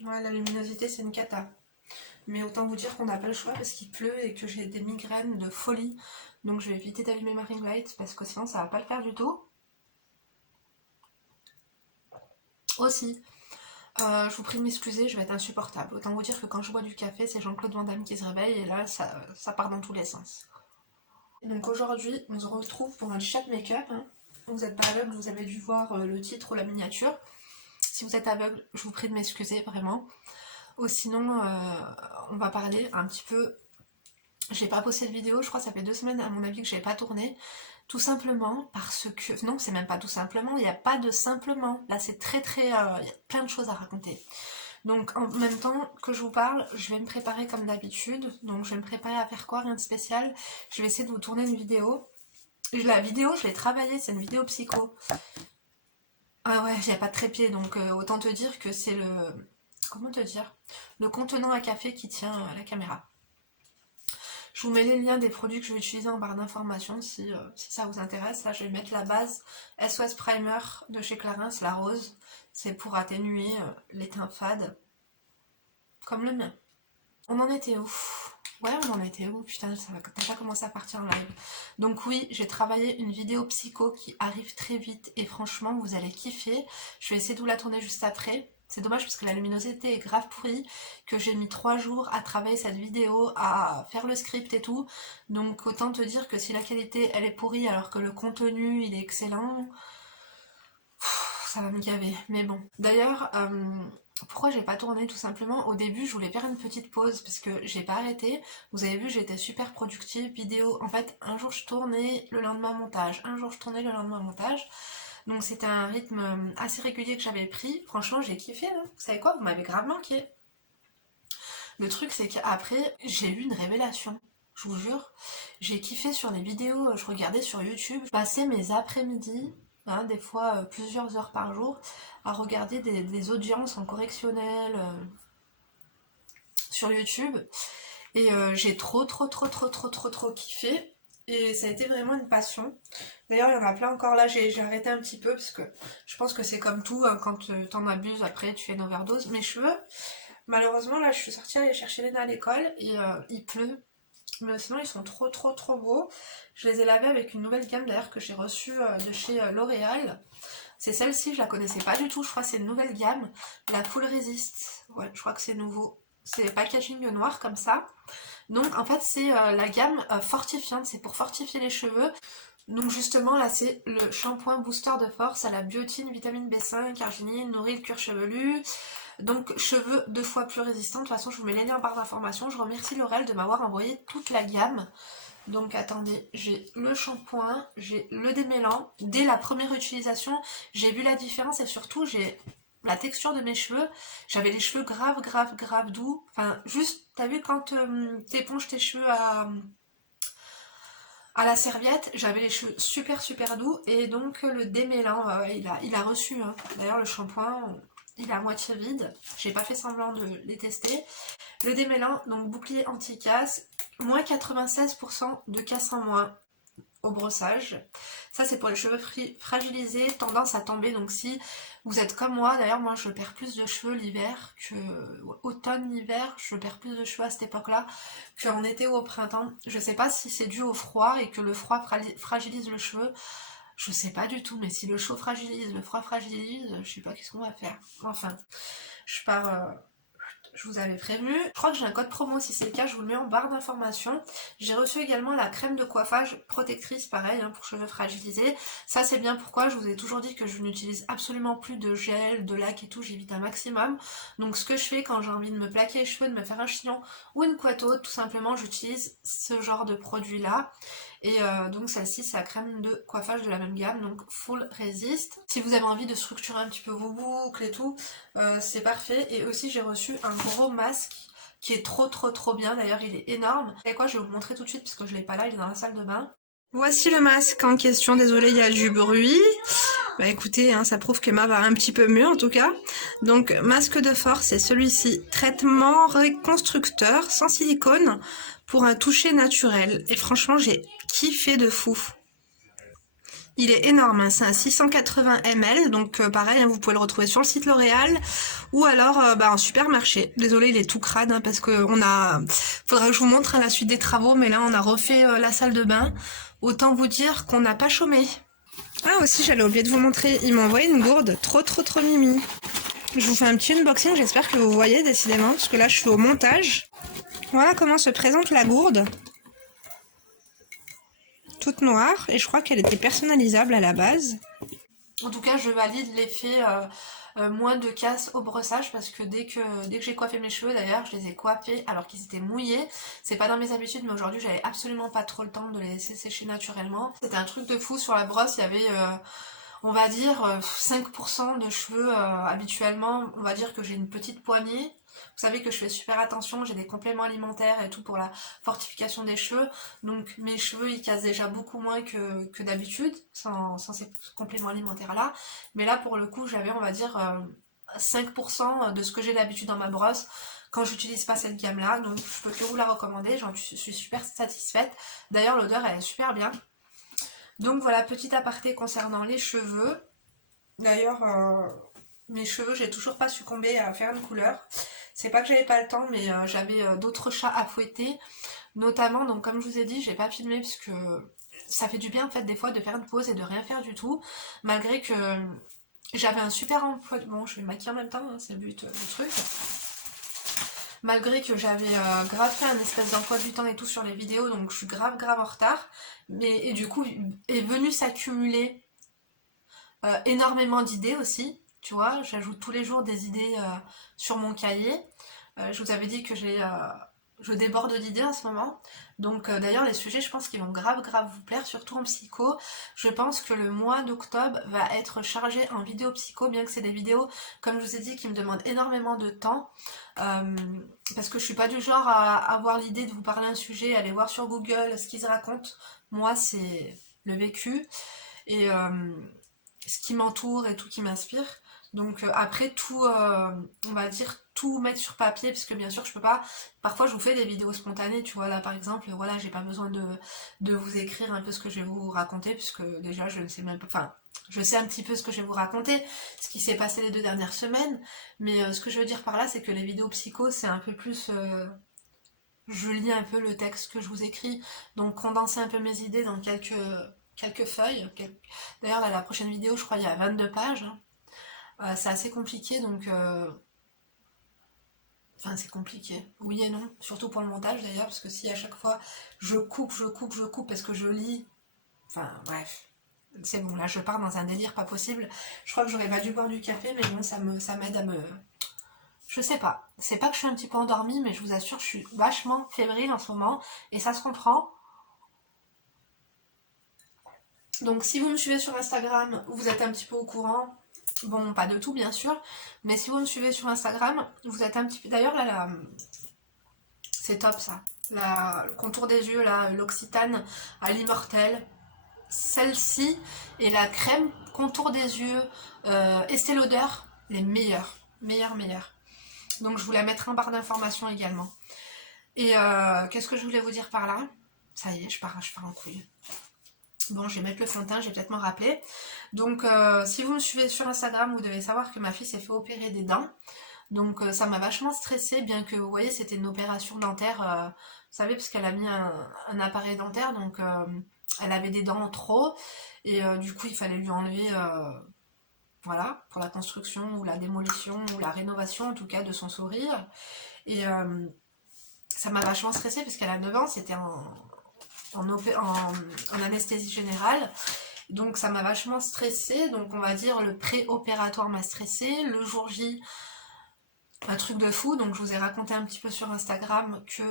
Ouais, la luminosité c'est une cata. Mais autant vous dire qu'on n'a pas le choix parce qu'il pleut et que j'ai des migraines de folie. Donc je vais éviter d'allumer ma ring light parce que sinon ça va pas le faire du tout. Aussi, je vous prie de m'excuser, je vais être insupportable. Autant vous dire que quand je bois du café, c'est Jean-Claude Van Damme qui se réveille et là ça part dans tous les sens. Donc aujourd'hui, on se retrouve pour un chat make-up. Hein. Vous n'êtes pas aveugle, vous avez dû voir le titre ou la miniature. Si vous êtes aveugle, je vous prie de m'excuser vraiment. Ou sinon, on va parler un petit peu. J'ai pas posté de vidéo, je crois que ça fait 2 semaines à mon avis que j'ai pas tourné. Tout simplement parce que. Non, c'est même pas tout simplement, il n'y a pas de simplement. Là, c'est très très. Il y a plein de choses à raconter. Donc en même temps que je vous parle, je vais me préparer comme d'habitude. Donc je vais me préparer à faire quoi, rien de spécial. Je vais essayer de vous tourner une vidéo. La vidéo, je l'ai travaillée, c'est une vidéo psycho. Ah ouais, il n'y a pas de trépied, donc autant te dire que c'est le... Comment te dire? Le contenant à café qui tient à la caméra. Je vous mets les liens des produits que je vais utiliser en barre d'informations si ça vous intéresse. Là, je vais mettre la base SOS Primer de chez Clarins, la rose. C'est pour atténuer les teints fades, comme le mien. On en était où? Ouais, on en était où? Putain, ça va déjà commencé à partir en live. Donc oui, j'ai travaillé une vidéo psycho qui arrive très vite et franchement, vous allez kiffer. Je vais essayer de vous la tourner juste après. C'est dommage parce que la luminosité est grave pourrie, que j'ai mis 3 jours à travailler cette vidéo, à faire le script et tout. Donc autant te dire que si la qualité elle est pourrie alors que le contenu il est excellent, ça va me gaver. Mais bon. D'ailleurs, pourquoi j'ai pas tourné? Tout simplement, au début je voulais faire une petite pause parce que j'ai pas arrêté. Vous avez vu, j'étais super productive, vidéo. En fait, un jour je tournais, le lendemain montage. Un jour je tournais, le lendemain montage. Donc c'était un rythme assez régulier que j'avais pris. Franchement, j'ai kiffé. Hein. Vous savez quoi? Vous m'avez grave manqué. Le truc, c'est qu'après, j'ai eu une révélation. Je vous jure. J'ai kiffé sur les vidéos, je regardais sur YouTube. Je passais mes après-midi, hein, des fois plusieurs heures par jour, à regarder des audiences en correctionnel sur YouTube. Et j'ai trop kiffé. Et ça a été vraiment une passion. D'ailleurs, il y en a plein encore là, j'ai arrêté un petit peu parce que je pense que c'est comme tout, hein, quand t'en abuses, après tu fais une overdose. Mes cheveux, malheureusement, là je suis sortie aller chercher Léna à l'école et il pleut. Mais sinon, ils sont trop beaux. Je les ai lavés avec une nouvelle gamme d'ailleurs que j'ai reçue de chez L'Oréal. C'est celle-ci, je la connaissais pas du tout. Je crois que c'est une nouvelle gamme. La Full Resist. Ouais, je crois que c'est nouveau. C'est packaging noir comme ça. Donc en fait, c'est la gamme fortifiante. C'est pour fortifier les cheveux. Donc justement, là, c'est le shampoing booster de force à la biotine, vitamine B5, arginine, nourrit le cuir chevelu. Donc cheveux 2 fois plus résistants. De toute façon, je vous mets les liens en barre d'informations. Je remercie L'Oréal de m'avoir envoyé toute la gamme. Donc attendez, j'ai le shampoing, j'ai le démêlant. Dès la première utilisation, j'ai vu la différence et surtout j'ai la texture de mes cheveux. J'avais les cheveux grave doux. Enfin, juste, t'as vu quand t'éponges tes cheveux à la serviette, j'avais les cheveux super doux et donc le démêlant, il a reçu. Hein. D'ailleurs, le shampoing, il est à moitié vide. J'ai pas fait semblant de les tester. Le démêlant, donc bouclier anti-casse, moins 96% de casse en moins au brossage. Ça, c'est pour les cheveux fragilisés, tendance à tomber. Donc si vous êtes comme moi, d'ailleurs moi je perds plus de cheveux l'hiver que automne-hiver, je perds plus de cheveux à cette époque-là qu'en été ou au printemps. Je sais pas si c'est dû au froid et que le froid fragilise le cheveu. Je sais pas du tout, mais si le chaud fragilise, le froid fragilise, je sais pas qu'est-ce qu'on va faire. Enfin, je pars... Je vous avais prévenu. Je crois que j'ai un code promo, si c'est le cas, je vous le mets en barre d'informations. J'ai reçu également la crème de coiffage protectrice, pareil, hein, pour cheveux fragilisés. Ça, c'est bien pourquoi je vous ai toujours dit que je n'utilise absolument plus de gel, de lac et tout, j'évite un maximum. Donc ce que je fais quand j'ai envie de me plaquer les cheveux, de me faire un chignon ou une couette haute, tout simplement, j'utilise ce genre de produit-là. Et donc celle-ci, c'est la crème de coiffage de la même gamme, donc Full Resist. Si vous avez envie de structurer un petit peu vos boucles et tout, c'est parfait. Et aussi j'ai reçu un gros masque qui est trop bien, d'ailleurs il est énorme. Et quoi, je vais vous le montrer tout de suite parce que je l'ai pas là, il est dans la salle de bain. Voici le masque en question, désolé il y a du bruit. Bah écoutez, hein, ça prouve qu'Emma va un petit peu mieux en tout cas. Donc masque de force, c'est celui-ci, traitement reconstructeur sans silicone pour un toucher naturel. Et franchement j'ai kiffé de fou. Il est énorme, hein, c'est un 680 ml, donc pareil, hein, vous pouvez le retrouver sur le site L'Oréal ou alors en supermarché. Désolée, il est tout crade hein, parce que faudra que je vous montre à la suite des travaux, mais là on a refait la salle de bain. Autant vous dire qu'on n'a pas chômé. Ah aussi, j'allais oublier de vous montrer, il m'a envoyé une gourde trop mimi. Je vous fais un petit unboxing, j'espère que vous voyez décidément, parce que là je suis au montage. Voilà comment se présente la gourde. Toute noire, et je crois qu'elle était personnalisable à la base. En tout cas, je valide l'effet moins de casse au brossage parce que dès que j'ai coiffé mes cheveux, d'ailleurs, je les ai coiffés alors qu'ils étaient mouillés. C'est pas dans mes habitudes, mais aujourd'hui, j'avais absolument pas trop le temps de les laisser sécher naturellement. C'était un truc de fou sur la brosse, il y avait... on va dire 5% de cheveux habituellement, on va dire que j'ai une petite poignée. Vous savez que je fais super attention, j'ai des compléments alimentaires et tout pour la fortification des cheveux. Donc mes cheveux ils cassent déjà beaucoup moins que d'habitude sans ces compléments alimentaires là. Mais là pour le coup j'avais on va dire 5% de ce que j'ai d'habitude dans ma brosse quand j'utilise pas cette gamme là. Donc je peux que vous la recommander, j'en suis super satisfaite. D'ailleurs l'odeur elle est super bien. Donc voilà, petit aparté concernant les cheveux. D'ailleurs, mes cheveux, j'ai toujours pas succombé à faire une couleur. C'est pas que j'avais pas le temps, mais j'avais d'autres chats à fouetter. Notamment, donc comme je vous ai dit, j'ai pas filmé parce que ça fait du bien en fait des fois de faire une pause et de rien faire du tout. Malgré que j'avais un super emploi. Bon, je vais me maquiller en même temps, hein, c'est le but du truc. Malgré que j'avais grave fait un espèce d'emploi du temps et tout sur les vidéos, donc je suis grave en retard. Et du coup, est venu s'accumuler énormément d'idées aussi. Tu vois, j'ajoute tous les jours des idées sur mon cahier. Je vous avais dit que je déborde d'idées en ce moment. Donc d'ailleurs les sujets je pense qu'ils vont grave vous plaire, surtout en psycho. Je pense que le mois d'octobre va être chargé en vidéo psycho, bien que c'est des vidéos, comme je vous ai dit, qui me demandent énormément de temps. Parce que je suis pas du genre à avoir l'idée de vous parler un sujet, aller voir sur Google ce qu'ils se racontent. Moi c'est le vécu et ce qui m'entoure et tout qui m'inspire. Donc après tout, on va dire tout mettre sur papier parce que bien sûr je peux pas. Parfois je vous fais des vidéos spontanées, tu vois là par exemple, voilà j'ai pas besoin de vous écrire un peu ce que je vais vous raconter puisque déjà je ne sais même pas. Enfin, je sais un petit peu ce que je vais vous raconter, ce qui s'est passé les 2 dernières semaines, mais ce que je veux dire par là c'est que les vidéos psycho c'est un peu plus. Je lis un peu le texte que je vous écris, donc condenser un peu mes idées dans quelques feuilles. D'ailleurs, là, la prochaine vidéo, je crois, il y a 22 pages. C'est assez compliqué, donc... Enfin, c'est compliqué. Oui et non. Surtout pour le montage, d'ailleurs, parce que si à chaque fois, je coupe, parce que je lis... Enfin, bref. C'est bon, là, je pars dans un délire pas possible. Je crois que j'aurais pas dû boire du café, mais bon, ça m'aide à me... Je sais pas. C'est pas que je suis un petit peu endormie, mais je vous assure, je suis vachement fébrile en ce moment. Et ça se comprend. Donc si vous me suivez sur Instagram, vous êtes un petit peu au courant. Bon, pas de tout bien sûr, mais si vous me suivez sur Instagram, vous êtes un petit peu... D'ailleurs là, c'est top ça. Le contour des yeux, là, l'Occitane à l'immortel. Celle-ci et la crème contour des yeux Estée Lauder, les meilleures. Meilleures. Donc je vous la mettrai en barre d'informations également. Et qu'est-ce que je voulais vous dire par là? Ça y est, je pars en couille. Bon, je vais mettre le fond de teint, je vais peut-être m'en rappeler. Donc, si vous me suivez sur Instagram, vous devez savoir que ma fille s'est fait opérer des dents. Donc, ça m'a vachement stressée, bien que, vous voyez, c'était une opération dentaire, vous savez, parce qu'elle a mis un appareil dentaire, donc elle avait des dents en trop. Et du coup, il fallait lui enlever, voilà, pour la construction, ou la démolition, ou la rénovation, en tout cas, de son sourire. Et ça m'a vachement stressée, parce qu'elle a 9 ans, c'était en anesthésie générale. Donc ça m'a vachement stressée. Donc on va dire le pré-opératoire m'a stressée. Le jour J, un truc de fou. Donc je vous ai raconté un petit peu sur Instagram que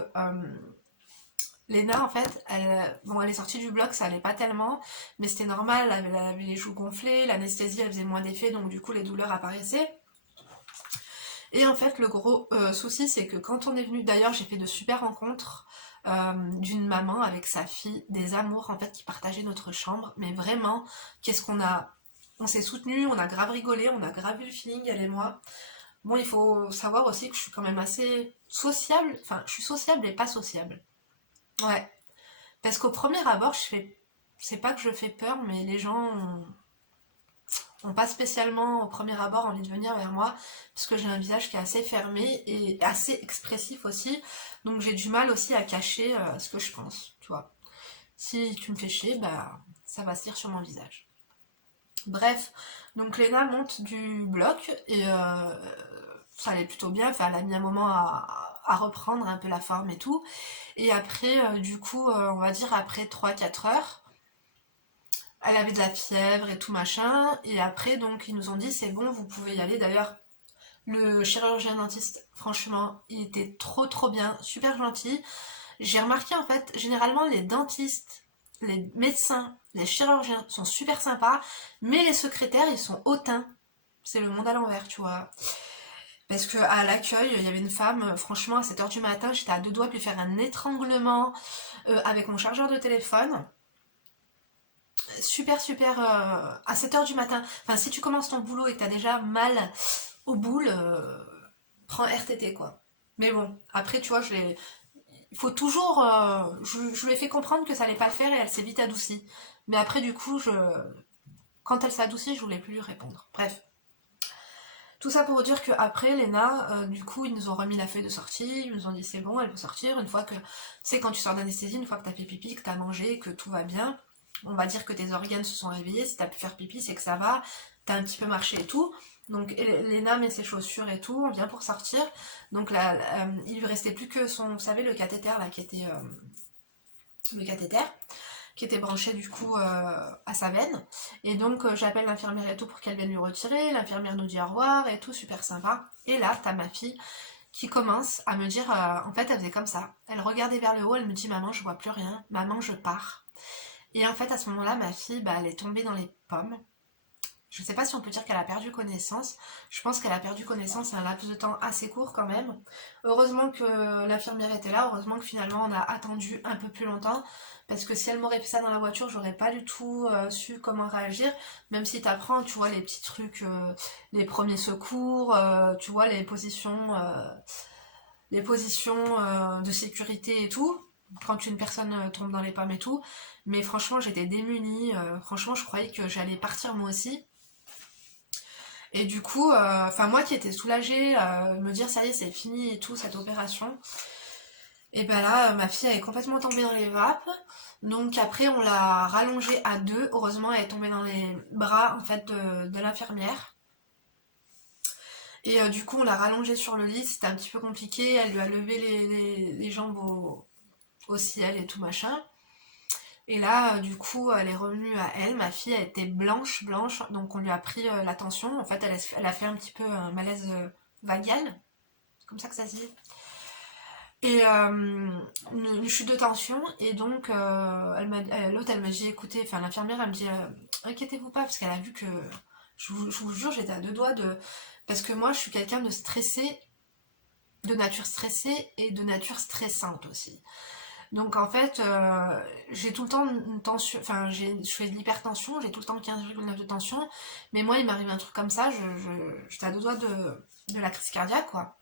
Léna en fait, elle est sortie du bloc, ça allait pas tellement. Mais c'était normal, elle avait les joues gonflées, l'anesthésie elle faisait moins d'effet, donc du coup les douleurs apparaissaient. Et en fait le gros souci c'est que quand on est venu, d'ailleurs j'ai fait de super rencontres, d'une maman avec sa fille, des amours en fait qui partageaient notre chambre, mais vraiment, on s'est soutenus, on a grave rigolé, on a grave eu le feeling, elle et moi. Bon, il faut savoir aussi que je suis quand même assez sociable, je suis sociable et pas sociable. Ouais, parce qu'au premier abord, je fais c'est pas que je fais peur, mais les gens ont pas spécialement au premier abord envie de venir vers moi, parce que j'ai un visage qui est assez fermé et assez expressif aussi, donc j'ai du mal aussi à cacher ce que je pense, tu vois. Si tu me fais chier, bah ça va se lire sur mon visage. Bref, donc Léna monte du bloc et ça allait plutôt bien, enfin elle a mis un moment à reprendre un peu la forme et tout. Et après, du coup, on va dire après 3-4 heures, elle avait de la fièvre et tout machin. Et après, donc ils nous ont dit c'est bon, vous pouvez y aller. D'ailleurs, le chirurgien dentiste, franchement, il était trop bien, super gentil. J'ai remarqué en fait, généralement les dentistes, les médecins, les chirurgiens sont super sympas, mais les secrétaires ils sont hautains. C'est le monde à l'envers, tu vois. Parce que à l'accueil, il y avait une femme, franchement, à 7 heures du matin, j'étais à deux doigts de lui faire un étranglement avec mon chargeur de téléphone. Super, à 7 heures du matin. Enfin, si tu commences ton boulot et que t'as déjà mal au boule, prends RTT, quoi. Mais bon, après, tu vois, il faut toujours... je lui ai fait comprendre que ça allait pas le faire et elle s'est vite adoucie. Mais après, du coup, quand elle s'est adoucie, je voulais plus lui répondre. Bref. Tout ça pour dire qu'après, Léna, du coup, ils nous ont remis la feuille de sortie, ils nous ont dit c'est bon, elle peut sortir, une fois que, tu sais, quand tu sors d'anesthésie, une fois que t'as fait pipi, que t'as mangé, que tout va bien, on va dire que tes organes se sont réveillés, si t'as pu faire pipi, c'est que ça va, t'as un petit peu marché et tout. Donc Léna met ses chaussures et tout, on vient pour sortir. Donc là, il lui restait plus que son, vous savez, le cathéter là, qui était le cathéter, qui était branché du coup à sa veine. Et donc j'appelle l'infirmière et tout pour qu'elle vienne lui retirer. L'infirmière nous dit au revoir et tout, super sympa. Et là, t'as ma fille qui commence à me dire, en fait, elle faisait comme ça. Elle regardait vers le haut, elle me dit, maman, je vois plus rien. Maman, je pars. Et en fait, à ce moment-là, ma fille, bah, elle est tombée dans les pommes. Je sais pas si on peut dire qu'elle a perdu connaissance. Je pense qu'elle a perdu connaissance à un laps de temps assez court quand même. Heureusement que l'infirmière était là, heureusement que finalement on a attendu un peu plus longtemps. Parce que si elle m'aurait fait ça dans la voiture, j'aurais pas du tout su comment réagir. Même si t'apprends, tu vois, les petits trucs, les premiers secours, tu vois, les positions de sécurité et tout. Quand une personne tombe dans les pommes et tout. Mais franchement, j'étais démunie. Franchement, je croyais que j'allais partir moi aussi. Et du coup, enfin moi qui étais soulagée, me dire ça y est, c'est fini et tout, cette opération. Et ben là, ma fille elle est complètement tombée dans les vapes. Donc après, on l'a rallongée à deux. Heureusement, elle est tombée dans les bras en fait de l'infirmière. Et du coup, on l'a rallongée sur le lit. C'était un petit peu compliqué. Elle lui a levé les jambes au ciel et tout machin. Et là, du coup, elle est revenue à elle. Ma fille, elle était blanche. Donc on lui a pris la tension. En fait, elle a fait un petit peu un malaise vagal. C'est comme ça que ça se dit. Et une chute de tension. Et donc, l'autre, elle m'a dit, écoutez, enfin l'infirmière, elle me dit, inquiétez-vous pas, parce qu'elle a vu que, je vous jure, j'étais à deux doigts de... Parce que moi, je suis quelqu'un de stressé, de nature stressée et de nature stressante aussi. Donc en fait, j'ai tout le temps une tension, enfin je fais de l'hypertension, j'ai tout le temps 15,9 de tension, mais moi il m'arrive un truc comme ça, j'étais à deux doigts de la crise cardiaque quoi.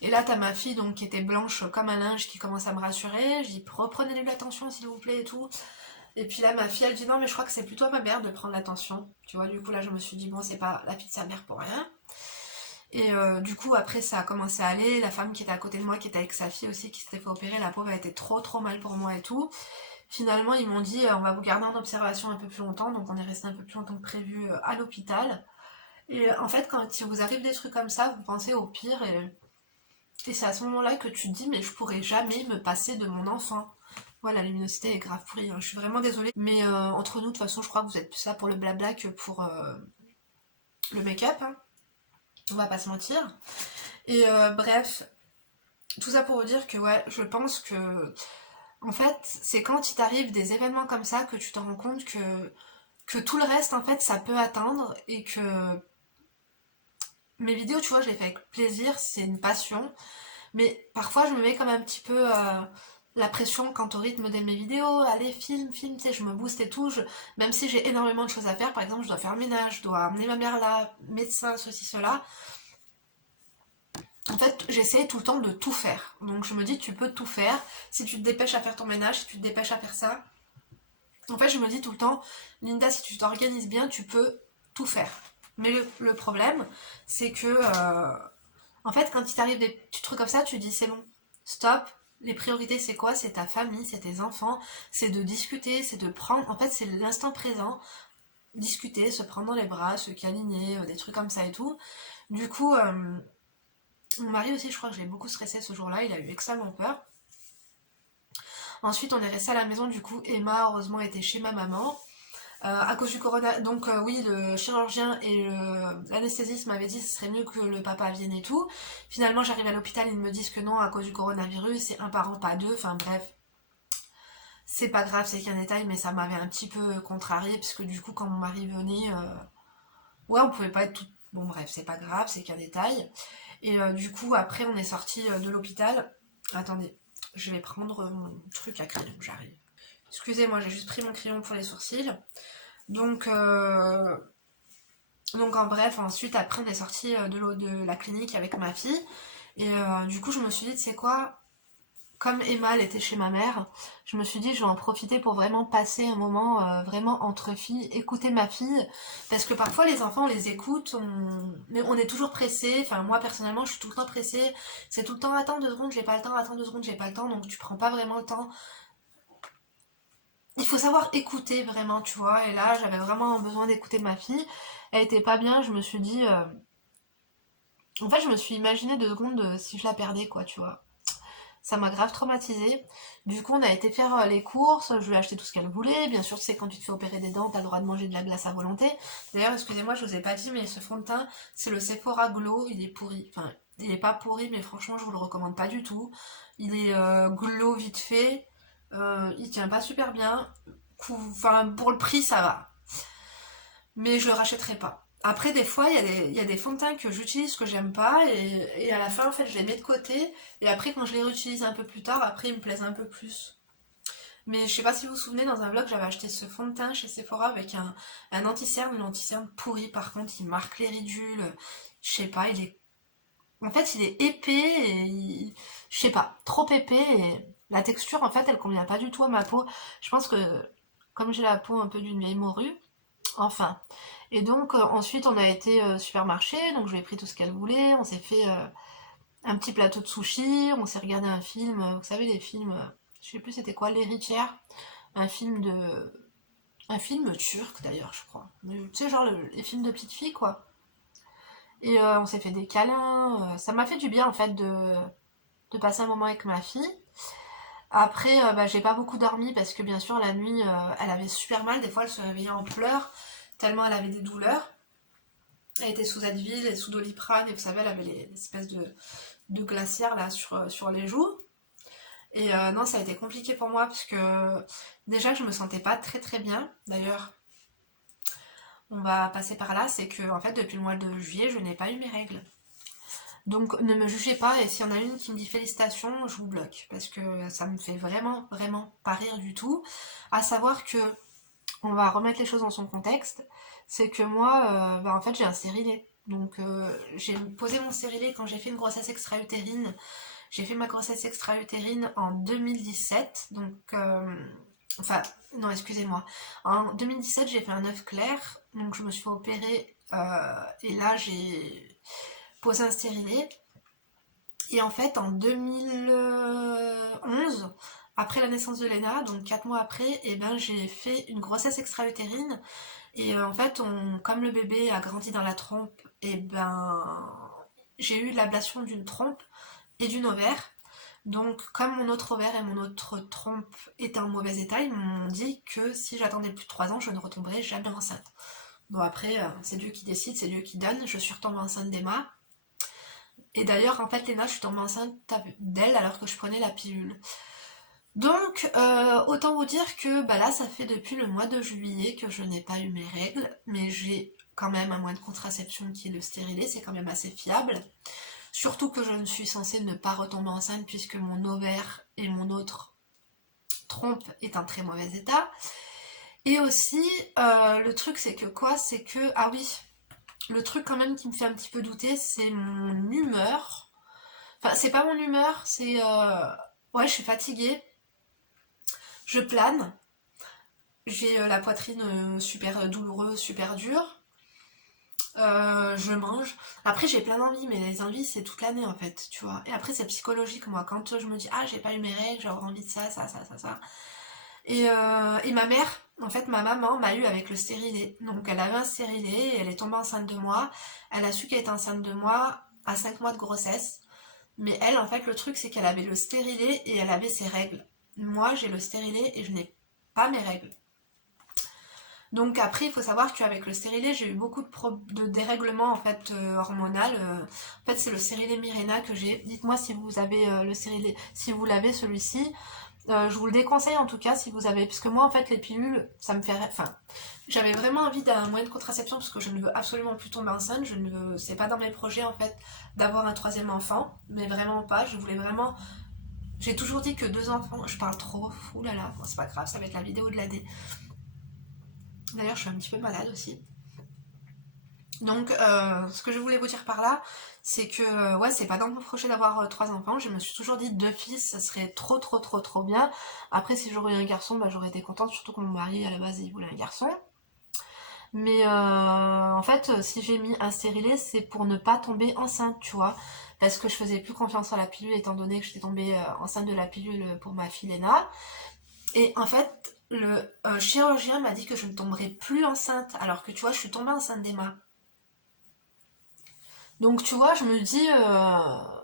Et là t'as ma fille donc qui était blanche comme un linge qui commence à me rassurer, je dis reprenez-lui l'attention s'il vous plaît et tout. Et puis là ma fille elle dit non mais je crois que c'est plutôt à ma mère de prendre l'attention, tu vois, du coup là je me suis dit bon c'est pas la fille de sa mère pour rien. Et du coup après ça a commencé à aller, la femme qui était à côté de moi qui était avec sa fille aussi qui s'était fait opérer, la pauvre elle était trop mal pour moi et tout. Finalement ils m'ont dit on va vous garder en observation un peu plus longtemps, donc on est resté un peu plus longtemps que prévu à l'hôpital. Et en fait quand il vous arrive des trucs comme ça, vous pensez au pire et c'est à ce moment-là que tu te dis mais je pourrais jamais me passer de mon enfant. Voilà, la luminosité est grave pourrie, hein. Je suis vraiment désolée. Mais entre nous de toute façon je crois que vous êtes plus là pour le blabla que pour le make-up, hein. On va pas se mentir. Et bref, tout ça pour vous dire que ouais, je pense que en fait, c'est quand il t'arrive des événements comme ça que tu te rends compte que tout le reste en fait ça peut attendre et que mes vidéos, tu vois, je les fais avec plaisir, c'est une passion, mais parfois je me mets comme un petit peu la pression quant au rythme de mes vidéos, allez filme, tu sais, je me booste et tout, même si j'ai énormément de choses à faire, par exemple je dois faire le ménage, je dois amener ma mère là, médecin, ceci, cela. En fait, j'essaie tout le temps de tout faire. Donc je me dis, tu peux tout faire. Si tu te dépêches à faire ton ménage, si tu te dépêches à faire ça, En fait, je me dis tout le temps, Linda, si tu t'organises bien, tu peux tout faire. Mais le problème, c'est que, en fait, quand il t'arrive des petits trucs comme ça, tu dis c'est bon, stop. Les priorités, c'est quoi? C'est ta famille, c'est tes enfants, c'est de discuter, c'est de prendre. En fait, c'est l'instant présent. Discuter, se prendre dans les bras, se câliner, des trucs comme ça et tout. Du coup, mon mari aussi, je crois que je l'ai beaucoup stressé ce jour-là, il a eu extrêmement peur. Ensuite, on est resté à la maison, du coup, Emma, heureusement, était chez ma maman. À cause du corona, donc oui, le chirurgien et l'anesthésiste m'avaient dit que ce serait mieux que le papa vienne et tout. Finalement, j'arrive à l'hôpital, ils me disent que non, à cause du coronavirus, c'est un parent, pas deux. Enfin bref, c'est pas grave, c'est qu'un détail, mais ça m'avait un petit peu contrarié, parce que du coup, quand mon mari venait, ouais, on pouvait pas être tout. Bon, bref, c'est pas grave, c'est qu'un détail. Et du coup, après, on est sorti de l'hôpital. Attendez, je vais prendre mon truc à crayon, j'arrive. Excusez-moi, j'ai juste pris mon crayon pour les sourcils. Donc, en bref, ensuite, après, on est sorti de la clinique avec ma fille. Et du coup, je me suis dit, tu sais quoi, comme Emma, elle était chez ma mère, je me suis dit, je vais en profiter pour vraiment passer un moment vraiment entre filles, écouter ma fille. Parce que parfois, les enfants, on les écoute, mais on est toujours pressé. Enfin, moi, personnellement, je suis tout le temps pressée. C'est tout le temps, attends 2 secondes, j'ai pas le temps, attends 2 secondes, j'ai pas le temps. Donc, tu prends pas vraiment le temps. Il faut savoir écouter vraiment, tu vois. Et là, j'avais vraiment besoin d'écouter ma fille. Elle était pas bien, je me suis dit. En fait, je me suis imaginé 2 secondes si je la perdais, quoi, tu vois. Ça m'a grave traumatisée. Du coup, on a été faire les courses, je lui ai acheté tout ce qu'elle voulait. Bien sûr, tu sais, quand tu te fais opérer des dents, t'as le droit de manger de la glace à volonté. D'ailleurs, excusez-moi, je vous ai pas dit, mais ce fond de teint, c'est le Sephora Glow, il est pourri. Enfin, il est pas pourri, mais franchement, je vous le recommande pas du tout. Il est glow vite fait, il tient pas super bien. Enfin, pour le prix, ça va. Mais je le rachèterai pas. Après, des fois, il y a des fonds de teint que j'utilise que j'aime pas, et à la fin, en fait, je les mets de côté, et après, quand je les réutilise un peu plus tard, après, ils me plaisent un peu plus. Mais je sais pas si vous vous souvenez, dans un vlog, j'avais acheté ce fond de teint chez Sephora avec un anti-cerne, une anti-cerne pourri, par contre, il marque les ridules, je sais pas, il est... En fait, il est épais, je sais pas, trop épais, et la texture, en fait, elle convient pas du tout à ma peau. Je pense que, comme j'ai la peau un peu d'une vieille morue, enfin. Et donc ensuite on a été au supermarché, donc je lui ai pris tout ce qu'elle voulait, on s'est fait un petit plateau de sushi, on s'est regardé un film, vous savez les films, je sais plus c'était quoi, l'héritière, un film de... un film turc d'ailleurs je crois. Tu sais genre les films de petites filles quoi. Et on s'est fait des câlins, ça m'a fait du bien en fait de passer un moment avec ma fille. Après, bah, j'ai pas beaucoup dormi parce que bien sûr la nuit elle avait super mal, des fois elle se réveillait en pleurs tellement elle avait des douleurs. Elle était sous Advil et sous Doliprane, et vous savez, elle avait les espèces de glacières là sur les joues. Et non, ça a été compliqué pour moi parce que déjà, je me sentais pas très très bien. D'ailleurs, on va passer par là, c'est que en fait, depuis le mois de juillet, je n'ai pas eu mes règles. Donc ne me jugez pas, et s'il y en a une qui me dit félicitations, je vous bloque. Parce que ça me fait vraiment, vraiment pas rire du tout. À savoir que, on va remettre les choses dans son contexte, c'est que moi, bah, en fait, j'ai un stérilet. Donc j'ai posé mon stérilet quand j'ai fait une grossesse extra-utérine. J'ai fait ma grossesse extra-utérine en 2017. Donc, enfin, non, excusez-moi. En 2017, j'ai fait un œuf clair. Donc je me suis fait opérer. Et là, j'ai posé un stérilet. Et en fait, en 2011, après la naissance de Léna, donc 4 mois après, et ben, j'ai fait une grossesse extra-utérine. Et en fait, comme le bébé a grandi dans la trompe, et ben, j'ai eu l'ablation d'une trompe et d'une ovaire. Donc, comme mon autre ovaire et mon autre trompe étaient en mauvais état, ils m'ont dit que si j'attendais plus de 3 ans, je ne retomberais jamais enceinte. Bon, après, c'est Dieu qui décide, c'est Dieu qui donne. Je suis retombée enceinte d'Emma. Et d'ailleurs, en fait, Léna, je suis tombée enceinte d'elle alors que je prenais la pilule. Donc, autant vous dire que bah là, ça fait depuis le mois de juillet que je n'ai pas eu mes règles, mais j'ai quand même un moyen de contraception qui est le stérilet, c'est quand même assez fiable. Surtout que je ne suis censée ne pas retomber enceinte puisque mon ovaire et mon autre trompe est en très mauvais état. Et aussi, le truc c'est que quoi? C'est que, ah oui, le truc quand même qui me fait un petit peu douter, c'est mon humeur. Enfin, c'est pas mon humeur, c'est... ouais, je suis fatiguée. Je plane. j'ai la poitrine super douloureuse, super dure. Je mange. Après, j'ai plein d'envies, mais les envies, c'est toute l'année en fait, tu vois. Et après, c'est psychologique, moi. Quand je me dis, ah, j'ai pas eu mes règles, j'aurais envie de ça, ça, ça, ça, ça. Et ma mère, en fait, ma maman m'a eu avec le stérilet. Donc, elle avait un stérilet et elle est tombée enceinte de moi. Elle a su qu'elle était enceinte de moi à 5 mois de grossesse. Mais elle, en fait, le truc, c'est qu'elle avait le stérilet et elle avait ses règles. Moi, j'ai le stérilet et je n'ai pas mes règles. Donc après, il faut savoir qu'avec le stérilet, j'ai eu beaucoup de dérèglements en fait hormonal. En fait, c'est le stérilet Mirena que j'ai. Dites-moi si vous avez le stérilet, si vous l'avez celui-ci. Je vous le déconseille en tout cas si vous avez, parce que moi en fait les pilules, ça me fait, enfin, j'avais vraiment envie d'un moyen de contraception parce que je ne veux absolument plus tomber enceinte. Je ne veux, c'est pas dans mes projets en fait d'avoir un troisième enfant, mais vraiment pas. Je voulais vraiment. J'ai toujours dit que 2 enfants, je parle trop, ouh là là, bon, c'est pas grave, ça va être la vidéo de l'année. D'ailleurs, je suis un petit peu malade aussi. Donc, ce que je voulais vous dire par là, c'est que, ouais, c'est pas dans mon projet d'avoir 3 enfants. Je me suis toujours dit 2 fils, ça serait trop, trop, trop, trop bien. Après, si j'aurais eu un garçon, bah, j'aurais été contente, surtout que mon mari, à la base, il voulait un garçon. Mais en fait, si j'ai mis un stérilet, c'est pour ne pas tomber enceinte, tu vois. Parce que je faisais plus confiance à la pilule, étant donné que j'étais tombée enceinte de la pilule pour ma fille Léna. Et en fait, le chirurgien m'a dit que je ne tomberais plus enceinte, alors que tu vois, je suis tombée enceinte d'Emma. Donc tu vois, je me dis,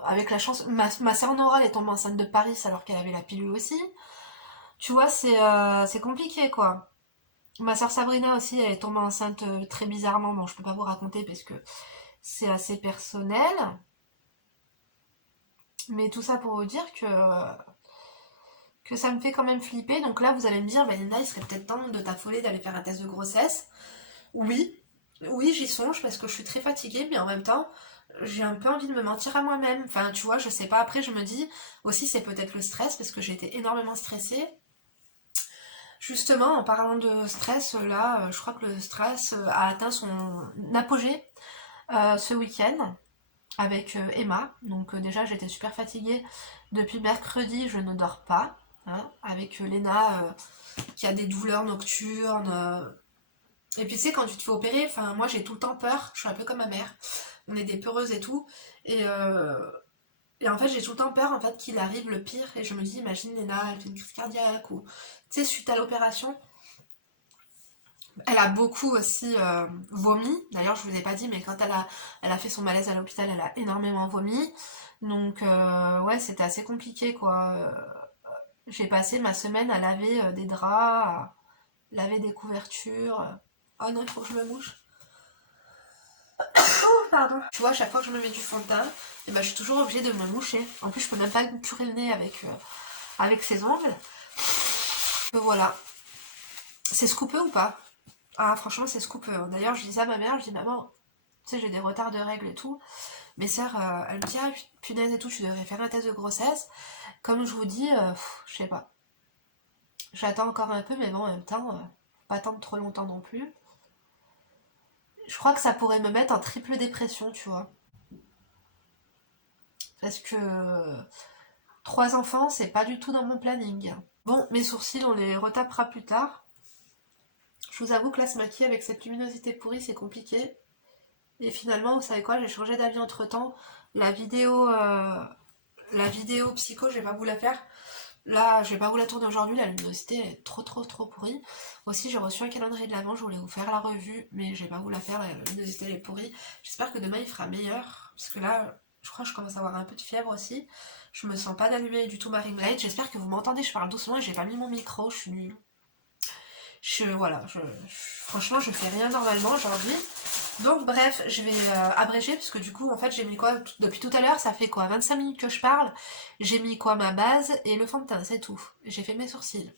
avec la chance, ma sœur Nora elle est tombée enceinte de Paris alors qu'elle avait la pilule aussi. Tu vois, c'est compliqué quoi. Ma sœur Sabrina aussi, elle est tombée enceinte très bizarrement. Bon, je peux pas vous raconter parce que c'est assez personnel. Mais tout ça pour vous dire que ça me fait quand même flipper. Donc là, vous allez me dire, Valinda, il serait peut-être temps de t'affoler d'aller faire un test de grossesse. Oui, oui, j'y songe parce que je suis très fatiguée, mais en même temps, j'ai un peu envie de me mentir à moi-même. Enfin, tu vois, je sais pas. Après, je me dis aussi, c'est peut-être le stress parce que j'ai été énormément stressée. Justement, en parlant de stress, là, je crois que le stress a atteint son apogée ce week-end avec Emma. Donc, déjà, j'étais super fatiguée. Depuis mercredi, je ne dors pas. Hein, avec Léna qui a des douleurs nocturnes. Et puis tu sais, quand tu te fais opérer, enfin moi j'ai tout le temps peur, je suis un peu comme ma mère, on est des peureuses et tout, et en fait j'ai tout le temps peur en fait qu'il arrive le pire, et je me dis, imagine Léna, elle fait une crise cardiaque, ou tu sais, suite à l'opération, elle a beaucoup aussi vomi, d'ailleurs je vous ai pas dit, mais quand elle a fait son malaise à l'hôpital, elle a énormément vomi, donc ouais, c'était assez compliqué quoi. J'ai passé ma semaine à laver des draps, à laver des couvertures. Oh non, il faut que je me mouche. Pardon. Tu vois, à chaque fois que je me mets du fond de teint, et ben, je suis toujours obligée de me moucher. En plus, je peux même pas me curer le nez avec ses ongles. Donc voilà. C'est scoopeux ou pas? Ah, franchement, c'est scoopeux. D'ailleurs, je disais à ma mère, je dis, maman, tu sais, j'ai des retards de règles et tout. Mes sœurs, elles me disent, ah, punaise et tout, tu devrais faire un test de grossesse. Comme je vous dis, je sais pas. J'attends encore un peu, mais bon, en même temps, pas attendre trop longtemps non plus. Je crois que ça pourrait me mettre en triple dépression, tu vois. Parce que 3 enfants, c'est pas du tout dans mon planning. Bon, mes sourcils, on les retapera plus tard. Je vous avoue que là, se maquiller avec cette luminosité pourrie, c'est compliqué. Et finalement, vous savez quoi, j'ai changé d'avis entre temps. La vidéo psycho, je vais pas vous la faire. Là, je vais pas vous la tourner aujourd'hui, la luminosité est trop trop trop pourrie. Aussi, j'ai reçu un calendrier de l'avant, je voulais vous faire la revue, mais je vais pas vous la faire, la luminosité elle est pourrie. J'espère que demain il fera meilleur, parce que là, je crois que je commence à avoir un peu de fièvre aussi. Je me sens pas d'allumer du tout ma ring light. J'espère que vous m'entendez, je parle doucement et j'ai pas mis mon micro, je suis nulle. Voilà, franchement, je fais rien normalement aujourd'hui. Donc bref, je vais abréger parce que du coup, en fait, j'ai mis quoi depuis tout à l'heure, ça fait quoi 25 minutes que je parle. J'ai mis quoi ma base et le fond de teint, c'est tout. J'ai fait mes sourcils.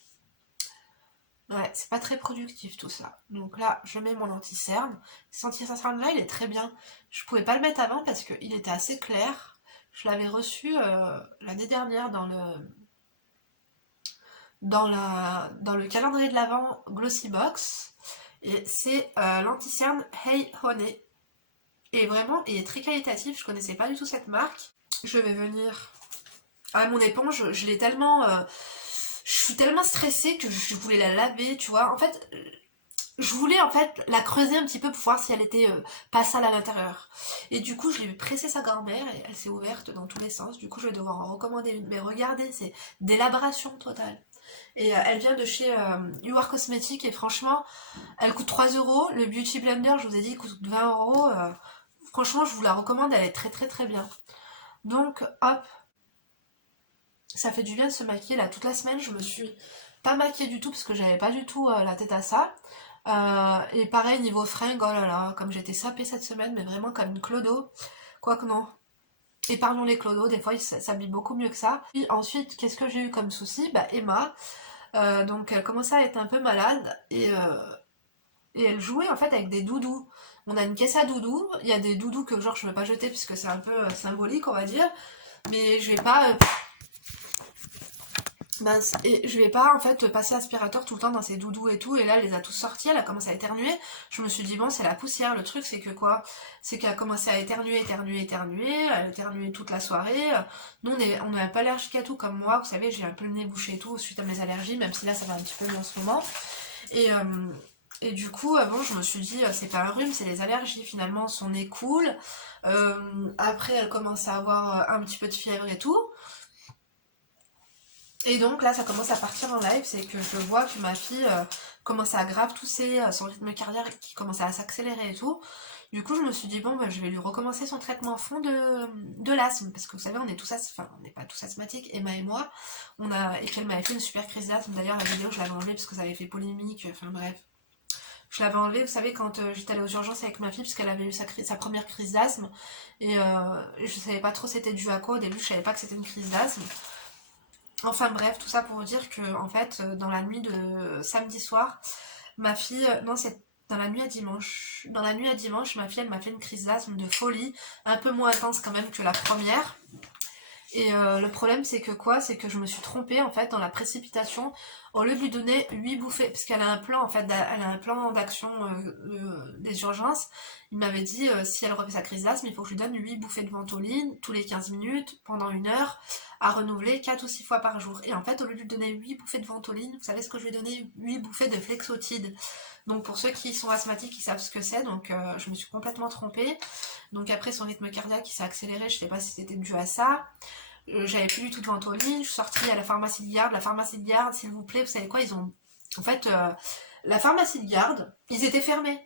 Ouais, c'est pas très productif tout ça. Donc là, je mets mon anti-cerne. Cet anti-cerne là, il est très bien. Je pouvais pas le mettre avant parce qu'il était assez clair. Je l'avais reçu l'année dernière dans le calendrier de l'Avent Glossy Box. Et c'est l'anti-cerne Hey Honey. Et vraiment, il est très qualitatif. Je connaissais pas du tout cette marque. Je vais venir... Ah, mon éponge, je l'ai tellement... je suis tellement stressée que je voulais la laver, tu vois. En fait, je voulais en fait la creuser un petit peu pour voir si elle était pas sale à l'intérieur. Et du coup, je l'ai pressé sa grand-mère et elle s'est ouverte dans tous les sens. Du coup, je vais devoir en recommander une. Mais regardez, c'est délabration totale. Et elle vient de chez UR Cosmetics et franchement, elle coûte 3 euros. Le Beauty Blender, je vous ai dit, coûte 20 euros. Franchement, je vous la recommande, elle est très très très bien. Donc, hop, ça fait du bien de se maquiller. Là, toute la semaine, je me suis pas maquillée du tout parce que j'avais pas du tout la tête à ça. Et pareil, niveau fringues, oh là là, comme j'étais sapée cette semaine, mais vraiment comme une clodo. Quoique non. Épargnons les clodos, des fois ils s'habillent beaucoup mieux que ça. Puis ensuite, qu'est-ce que j'ai eu comme souci? Bah, Emma. Donc elle commençait à être un peu malade et elle jouait en fait avec des doudous. On a une caisse à doudous, il y a des doudous que genre je ne vais pas jeter puisque c'est un peu symbolique on va dire, mais je vais pas et je vais pas en fait passer aspirateur tout le temps dans ces doudous et tout, et là elle les a tous sortis, elle a commencé à éternuer, je me suis dit bon c'est la poussière, le truc c'est que quoi, c'est qu'elle a commencé à éternuer, elle a éternué toute la soirée, nous on est un peu allergique à tout comme moi, vous savez j'ai un peu le nez bouché et tout suite à mes allergies, même si là ça va un petit peu mieux en ce moment, et, euh, et du coup bon je me suis dit c'est pas un rhume, c'est les allergies, finalement son nez coule, après elle commence à avoir un petit peu de fièvre et tout. Et donc là ça commence à partir en live, c'est que je vois que ma fille commence à grave tousser, son rythme cardiaque qui commence à s'accélérer et tout. Du coup je me suis dit bon bah, je vais lui recommencer son traitement à fond de l'asthme, parce que vous savez on est tous enfin on n'est pas tous asthmatiques, Emma et moi, et qu'elle m'avait fait une super crise d'asthme, d'ailleurs la vidéo je l'avais enlevée parce que ça avait fait polémique, enfin bref. Je l'avais enlevée, vous savez, quand j'étais allée aux urgences avec ma fille, parce qu'elle avait eu sa première crise d'asthme, et je savais pas trop c'était dû à quoi, au début je savais pas que c'était une crise d'asthme. Enfin bref, tout ça pour vous dire que en fait, dans la nuit de samedi soir, ma fille, non c'est dans la nuit à dimanche, ma fille elle m'a fait une crise d'asthme de folie, un peu moins intense quand même que la première. Et le problème c'est que quoi, c'est que je me suis trompée en fait dans la précipitation. Au lieu de lui donner 8 bouffées, parce qu'elle a un plan en fait, elle a un plan d'action des urgences. Il m'avait dit si elle refait sa crise d'asthme, il faut que je lui donne 8 bouffées de Ventoline tous les 15 minutes pendant 1 heure, à renouveler 4 ou 6 fois par jour. Et en fait, au lieu de lui donner 8 bouffées de Ventoline, vous savez ce que je lui ai donné? 8 bouffées de Flexotide. Donc pour ceux qui sont asthmatiques, ils savent ce que c'est, donc je me suis complètement trompée. Donc après son rythme cardiaque qui s'est accéléré, je sais pas si c'était dû à ça. J'avais plus du tout de Ventoline, je suis sortie à la pharmacie de garde. La pharmacie de garde, s'il vous plaît, vous savez quoi, ils ont... En fait, la pharmacie de garde, ils étaient fermés.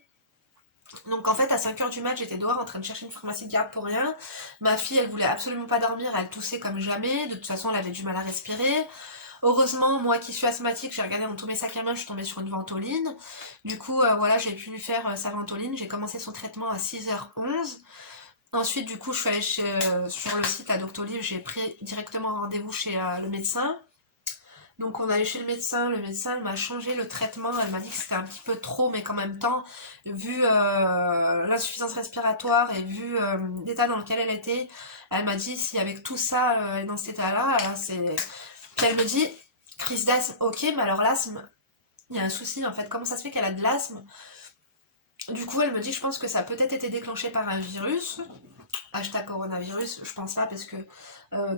Donc en fait à 5h du mat j'étais dehors en train de chercher une pharmacie de garde pour rien. Ma fille elle voulait absolument pas dormir, elle toussait comme jamais, de toute façon elle avait du mal à respirer. Heureusement moi qui suis asthmatique j'ai regardé dans tous mes sacs à main, je suis tombée sur une Ventoline. Du coup voilà j'ai pu lui faire sa Ventoline, j'ai commencé son traitement à 6h11. Ensuite du coup je suis allée sur le site à Doctolib, j'ai pris directement rendez-vous chez le médecin. Donc on allait chez le médecin elle m'a changé le traitement, elle m'a dit que c'était un petit peu trop, mais qu'en même temps, vu l'insuffisance respiratoire et vu l'état dans lequel elle était, elle m'a dit si avec tout ça, elle est dans cet état-là, c'est... Puis elle me dit, crise d'asthme, ok, mais alors l'asthme, il y a un souci en fait, comment ça se fait qu'elle a de l'asthme? Du coup elle me dit, je pense que ça a peut-être été déclenché par un virus, hashtag coronavirus, je pense pas parce que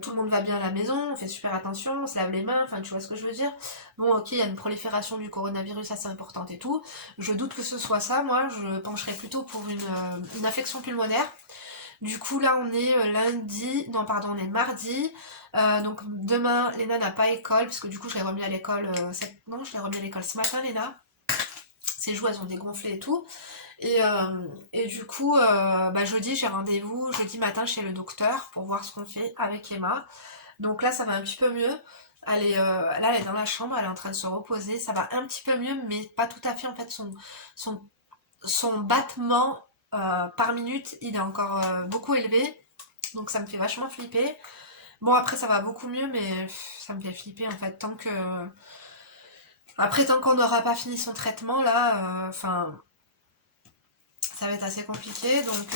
tout le monde va bien à la maison, on fait super attention, on se lave les mains, enfin tu vois ce que je veux dire. Bon ok, il y a une prolifération du coronavirus assez importante et tout, je doute que ce soit ça, moi je pencherais plutôt pour une infection pulmonaire. Du coup là on est on est mardi, donc demain Léna n'a pas école, parce que du coup je l'ai remis à l'école, je l'ai remis à l'école ce matin Léna, ses joues elles ont dégonflé et tout. Et du coup, jeudi, j'ai rendez-vous jeudi matin chez le docteur pour voir ce qu'on fait avec Emma. Donc là, ça va un petit peu mieux. Là, elle est dans la chambre, elle est en train de se reposer. Ça va un petit peu mieux, mais pas tout à fait. En fait, son battement par minute, il est encore beaucoup élevé. Donc ça me fait vachement flipper. Bon, après, ça va beaucoup mieux, mais ça me fait flipper, en fait. Tant qu'on n'aura pas fini son traitement, là, ça va être assez compliqué, donc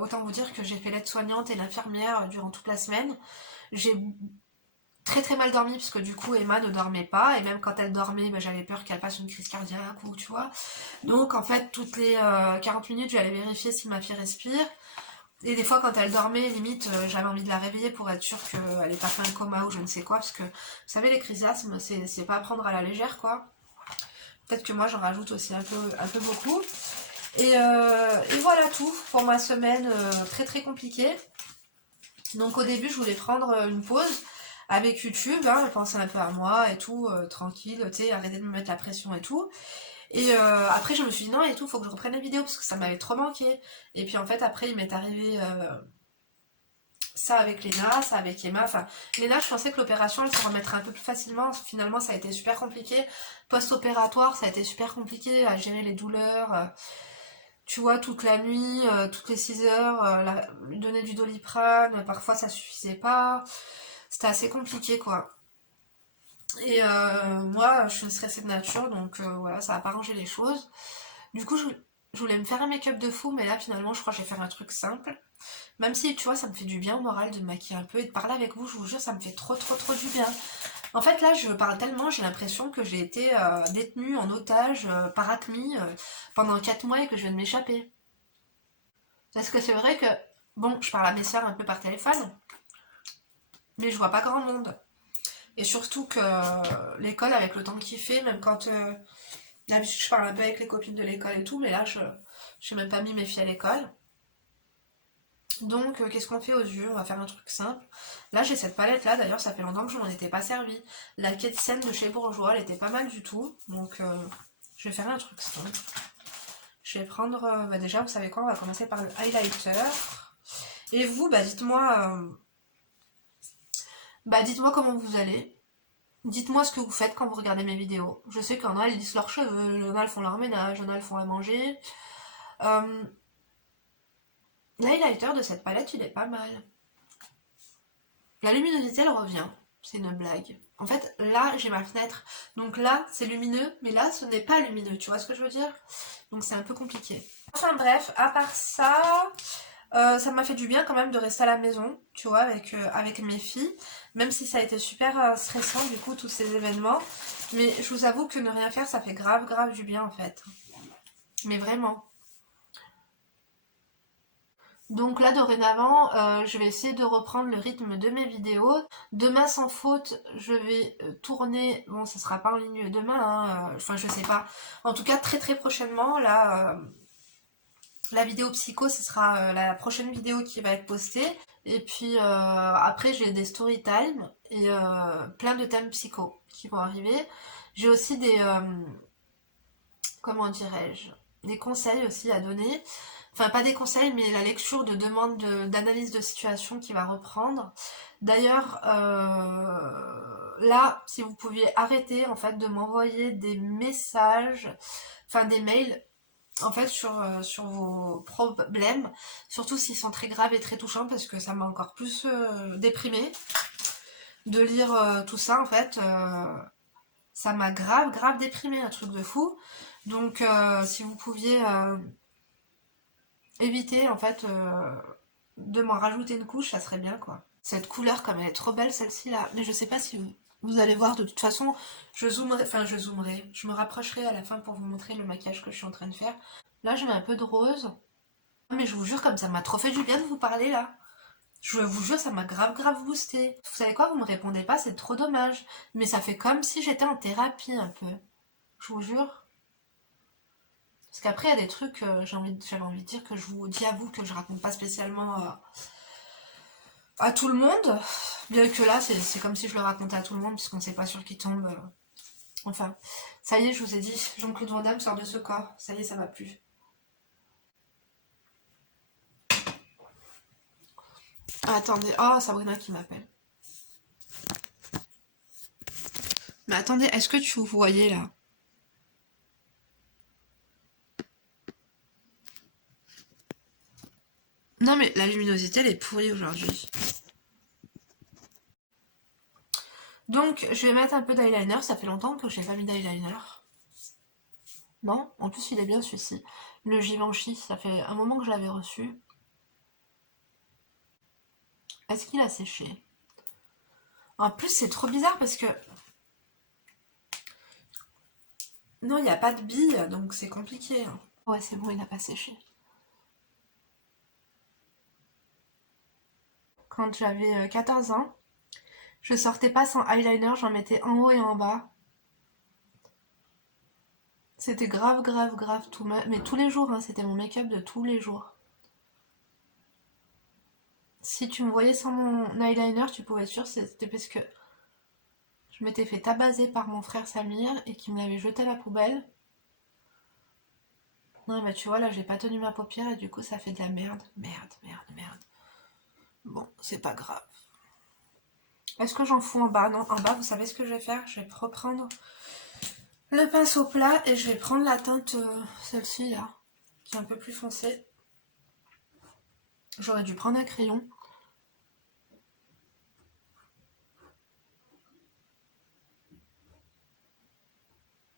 autant vous dire que j'ai fait l'aide-soignante et l'infirmière durant toute la semaine. J'ai très très mal dormi parce que du coup Emma ne dormait pas, et même quand elle dormait, j'avais peur qu'elle fasse une crise cardiaque ou tu vois. Donc en fait toutes les 40 minutes j'allais vérifier si ma fille respire. Et des fois, quand elle dormait, limite, j'avais envie de la réveiller pour être sûre qu'elle n'ait pas fait un coma ou je ne sais quoi. Parce que, vous savez, les crises d'asthme, c'est pas à prendre à la légère, quoi. Peut-être que moi, j'en rajoute aussi un peu beaucoup. Et voilà tout pour ma semaine très très compliquée. Donc au début, je voulais prendre une pause avec YouTube, hein, penser un peu à moi et tout, tranquille, tu sais, arrêter de me mettre la pression et tout. Et après, je me suis dit non et tout, faut que je reprenne les vidéos parce que ça m'avait trop manqué. Et puis en fait, après, il m'est arrivé ça avec Léna, ça avec Emma. Enfin, Léna, je pensais que l'opération, elle se remettrait un peu plus facilement. Finalement, ça a été super compliqué. Post-opératoire, ça a été super compliqué à gérer les douleurs. Tu vois, toute la nuit, toutes les 6 heures, lui donner du Doliprane, parfois ça suffisait pas. C'était assez compliqué, quoi. Et moi, je suis une stressée de nature, donc voilà, ça a pas rangé les choses. Du coup, je voulais me faire un make-up de fou, mais là, finalement, je crois que je vais faire un truc simple. Même si, tu vois, ça me fait du bien au moral de me maquiller un peu et de parler avec vous, je vous jure, ça me fait trop, trop, trop du bien. En fait, là, je parle tellement, j'ai l'impression que j'ai été détenue en otage par Acme pendant 4 mois et que je viens de m'échapper. Parce que c'est vrai que, bon, je parle à mes soeurs un peu par téléphone, mais je vois pas grand monde. Et surtout que l'école, avec le temps qu'il fait, même quand d'habitude je parle un peu avec les copines de l'école et tout, mais là, je n'ai même pas mis mes filles à l'école. Donc, qu'est-ce qu'on fait aux yeux? On va faire un truc simple. Là, j'ai cette palette-là, d'ailleurs, ça fait longtemps que je m'en étais pas servi. La Quête Sienne de chez Bourjois, elle était pas mal du tout. Donc, je vais faire un truc simple. Je vais prendre, bah déjà, vous savez quoi, on va commencer par le highlighter. Et vous, dites-moi comment vous allez. Dites-moi ce que vous faites quand vous regardez mes vidéos. Je sais qu'il y en a, ils lissent leurs cheveux, il y en a, elles font leur ménage, il y en a, elles font à manger. Euh, L'highlighter de cette palette, il est pas mal. La luminosité, elle revient. C'est une blague. En fait, là, j'ai ma fenêtre. Donc là, c'est lumineux, mais là, ce n'est pas lumineux. Tu vois ce que je veux dire? Donc c'est un peu compliqué. Enfin bref, à part ça, ça m'a fait du bien quand même de rester à la maison, tu vois, avec mes filles. Même si ça a été super stressant, du coup, tous ces événements. Mais je vous avoue que ne rien faire, ça fait grave, grave du bien, en fait. Mais vraiment. Donc là, dorénavant, je vais essayer de reprendre le rythme de mes vidéos. Demain, sans faute, je vais tourner... Bon, ça sera pas en ligne demain, hein, enfin, je sais pas. En tout cas, très très prochainement, là... la vidéo psycho, ce sera la prochaine vidéo qui va être postée. Et puis après, j'ai des story time et plein de thèmes psycho qui vont arriver. J'ai aussi des, comment dirais-je, des conseils aussi à donner. Enfin, pas des conseils, mais la lecture de demandes d'analyse de situation qui va reprendre. D'ailleurs, là, si vous pouviez arrêter en fait de m'envoyer des messages, enfin des mails en fait sur vos problèmes, surtout s'ils sont très graves et très touchants parce que ça m'a encore plus déprimée de lire tout ça en fait. Ça m'a grave grave déprimée, un truc de fou. Donc si vous pouviez éviter en fait de m'en rajouter une couche, ça serait bien quoi. Cette couleur comme elle est trop belle celle-ci là, mais je sais pas si vous allez voir de toute façon, je zoomerai, je me rapprocherai à la fin pour vous montrer le maquillage que je suis en train de faire. Là je mets un peu de rose, mais je vous jure comme ça m'a trop fait du bien de vous parler là. Je vous jure ça m'a grave grave boosté. Vous savez quoi, vous me répondez pas, c'est trop dommage. Mais ça fait comme si j'étais en thérapie un peu. Je vous jure. Parce qu'après, il y a des trucs, j'avais envie de dire que je vous dis à vous que je raconte pas spécialement à tout le monde. Bien que là, c'est comme si je le racontais à tout le monde, puisqu'on sait pas sur qui tombe. Enfin, ça y est, je vous ai dit, Jean-Claude Van Damme sort de ce corps. Ça y est, ça va plus. Ah, attendez, oh, Sabrina qui m'appelle. Mais attendez, est-ce que tu vous voyez là? Non mais la luminosité elle est pourrie aujourd'hui. Donc je vais mettre un peu d'eyeliner, ça fait longtemps que je n'ai pas mis d'eyeliner. Non, en plus il est bien celui-ci. Le Givenchy, ça fait un moment que je l'avais reçu. Est-ce qu'il a séché? En plus c'est trop bizarre parce que... Non, il n'y a pas de bille, donc c'est compliqué. Ouais, c'est bon, il n'a pas séché. quand j'avais 14 ans. Je sortais pas sans eyeliner, j'en mettais en haut et en bas. C'était grave, grave, grave tout mais tous les jours, hein, c'était mon make-up de tous les jours. Si tu me voyais sans mon eyeliner, tu pouvais être sûr c'était parce que je m'étais fait tabasser par mon frère Samir et qu'il me l'avait jeté à la poubelle. Non, bah tu vois, là j'ai pas tenu ma paupière et du coup ça fait de la merde. Merde, merde, merde. Bon, c'est pas grave. Est-ce que j'en fous en bas? Non, en bas, vous savez ce que je vais faire? Je vais reprendre le pinceau plat et je vais prendre la teinte, celle-ci là, qui est un peu plus foncée. J'aurais dû prendre un crayon.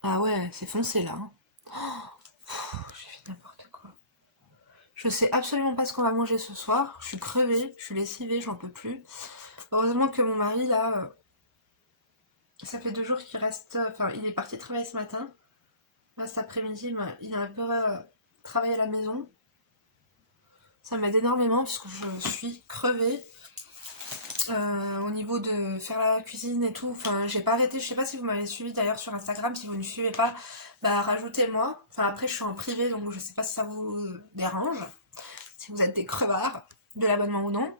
Ah ouais, c'est foncé là. Hein. J'ai fait n'importe quoi. Je sais absolument pas ce qu'on va manger ce soir. Je suis crevée, je suis lessivée, j'en peux plus. Heureusement que mon mari là, ça fait 2 jours qu'il reste. Enfin, il est parti travailler ce matin. Là, cet après-midi, il a un peu travaillé à la maison. Ça m'aide énormément parce que je suis crevée. Au niveau de faire la cuisine et tout, enfin j'ai pas arrêté, je sais pas si vous m'avez suivi d'ailleurs sur Instagram, si vous ne suivez pas, bah rajoutez-moi, enfin après je suis en privé donc je sais pas si ça vous dérange, si vous êtes des crevards de l'abonnement ou non.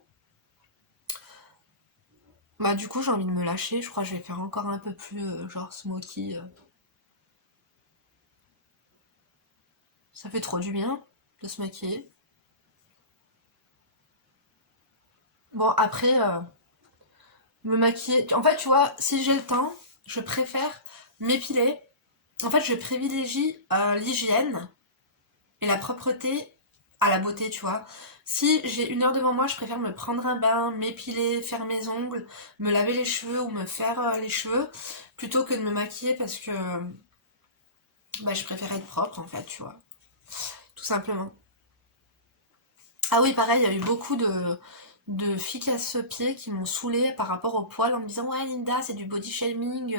Bah du coup j'ai envie de me lâcher, je crois que je vais faire encore un peu plus genre smoky, ça fait trop du bien de se maquiller. Bon après, me maquiller, en fait tu vois, si j'ai le temps, je préfère m'épiler. En fait, je privilégie l'hygiène et la propreté à la beauté, tu vois. Si j'ai 1 heure devant moi, je préfère me prendre un bain, m'épiler, faire mes ongles, me laver les cheveux ou me faire les cheveux, plutôt que de me maquiller parce que bah, je préfère être propre, en fait, tu vois. Tout simplement. Ah oui, pareil, il y a eu beaucoup de filles casse-pieds qui m'ont saoulée par rapport aux poils en me disant ouais Linda c'est du body shaming,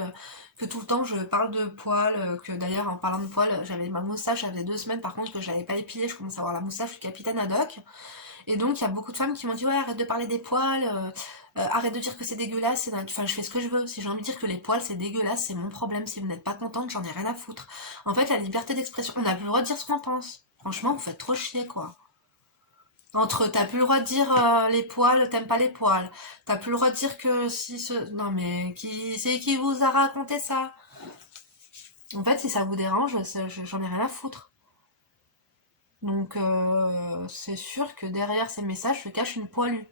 que tout le temps je parle de poils, que d'ailleurs en parlant de poils j'avais ma moustache, j'avais 2 semaines par contre que je l'avais pas épilée, je commence à avoir la moustache du capitaine Haddock, et donc il y a beaucoup de femmes qui m'ont dit ouais arrête de parler des poils, arrête de dire que c'est dégueulasse, enfin je fais ce que je veux, si j'ai envie de dire que les poils c'est dégueulasse c'est mon problème, si vous n'êtes pas contente j'en ai rien à foutre. En fait la liberté d'expression, on n'a plus le droit de dire ce qu'on pense, franchement vous faites trop chier quoi. Entre t'as plus le droit de dire les poils, t'aimes pas les poils. T'as plus le droit de dire que si ce. Non mais qui vous a raconté ça? En fait, si ça vous dérange, j'en ai rien à foutre. Donc c'est sûr que derrière ces messages se cache une poilue.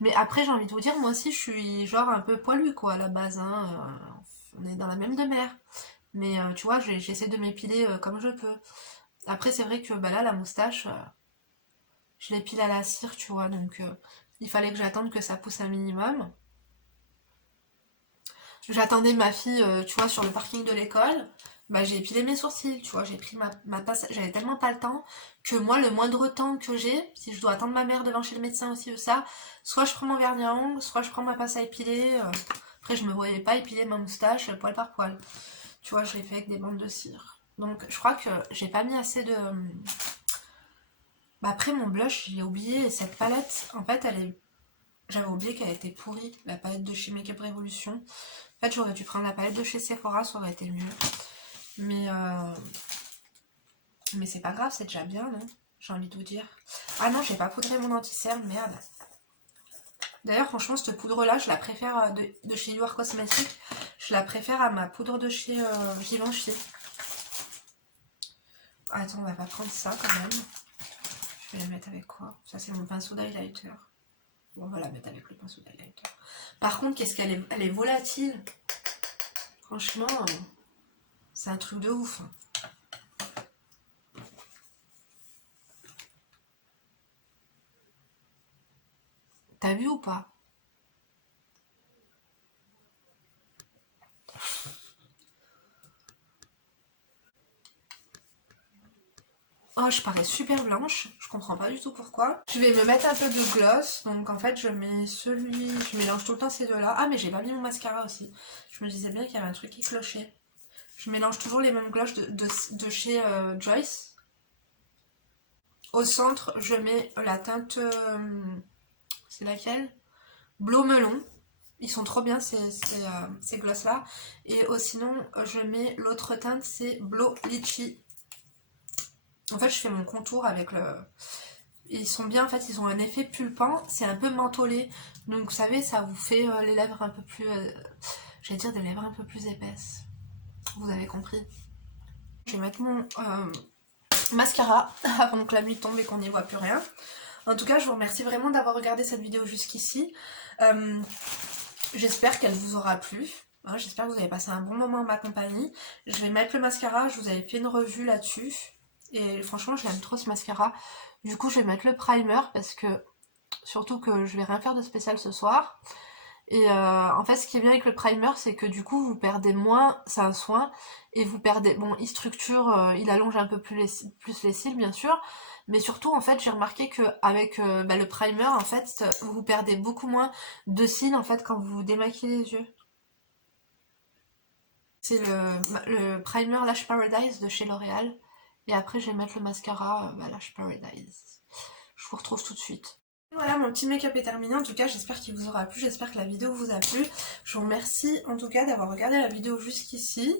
Mais après, j'ai envie de vous dire, moi aussi, je suis genre un peu poilue quoi à la base. Hein. On est dans la même demeure. Mais tu vois, j'essaie de m'épiler comme je peux. Après, c'est vrai que bah là, la moustache, je l'épile à la cire, tu vois, donc il fallait que j'attende que ça pousse un minimum. J'attendais ma fille, tu vois, sur le parking de l'école. Bah, j'ai épilé mes sourcils, tu vois, j'ai pris ma passe. J'avais tellement pas le temps que moi, le moindre temps que j'ai, si je dois attendre ma mère devant chez le médecin aussi ou ça, soit je prends mon vernis à ongles, soit je prends ma passe à épiler. Après, je me voyais pas épiler ma moustache poil par poil. Tu vois, je l'ai fait avec des bandes de cire. Donc, je crois que j'ai pas mis assez de. Bah, après, mon blush, j'ai oublié. Cette palette, en fait, elle est. J'avais oublié qu'elle était pourrie, la palette de chez Makeup Revolution. En fait, j'aurais dû prendre la palette de chez Sephora, ça aurait été mieux. Mais, mais c'est pas grave, c'est déjà bien, non? J'ai envie de vous dire. Ah non, j'ai pas poudré mon anti-cerne, merde. D'ailleurs, franchement, cette poudre-là, je la préfère de chez You Are Cosmetics. Je la préfère à ma poudre de chez Givenchy. Attends, on va pas prendre ça quand même. Je vais la mettre avec quoi? Ça, c'est mon pinceau d'highlighter. Bon, on va la mettre avec le pinceau d'highlighter. Par contre, qu'est-ce qu'elle est, elle est volatile. Franchement, c'est un truc de ouf. T'as vu ou pas? Oh, je parais super blanche. Je comprends pas du tout pourquoi. Je vais me mettre un peu de gloss. Donc en fait, je mets celui... Je mélange tout le temps ces deux-là. Ah, mais j'ai pas mis mon mascara aussi. Je me disais bien qu'il y avait un truc qui clochait. Je mélange toujours les mêmes glosses de chez Joyce. Au centre, je mets la teinte... c'est laquelle? Bleu melon. Ils sont trop bien ces glosses là. Et sinon je mets l'autre teinte, c'est Bleu Litchi. En fait je fais mon contour avec le... Ils sont bien en fait, ils ont un effet pulpant, c'est un peu mentholé. Donc vous savez, ça vous fait les lèvres un peu plus... j'allais dire des lèvres un peu plus épaisses. Vous avez compris. Je vais mettre mon mascara avant que la nuit tombe et qu'on n'y voit plus rien. En tout cas, je vous remercie vraiment d'avoir regardé cette vidéo jusqu'ici. J'espère qu'elle vous aura plu. Hein, j'espère que vous avez passé un bon moment en ma compagnie. Je vais mettre le mascara, je vous avais fait une revue là-dessus. Et franchement, je l'aime trop ce mascara. Du coup, je vais mettre le primer parce que... Surtout que je vais rien faire de spécial ce soir. Et en fait, ce qui est bien avec le primer, c'est que du coup, vous perdez moins, c'est un soin, et vous perdez, bon, il structure, il allonge un peu plus les cils, bien sûr, mais surtout, en fait, j'ai remarqué qu'avec le primer, en fait, vous perdez beaucoup moins de cils, en fait, quand vous vous démaquillez les yeux. C'est le primer Lash Paradise de chez L'Oréal, et après, je vais mettre le mascara Lash Paradise. Je vous retrouve tout de suite. Voilà, mon petit make-up est terminé. En tout cas, j'espère qu'il vous aura plu. J'espère que la vidéo vous a plu. Je vous remercie en tout cas d'avoir regardé la vidéo jusqu'ici.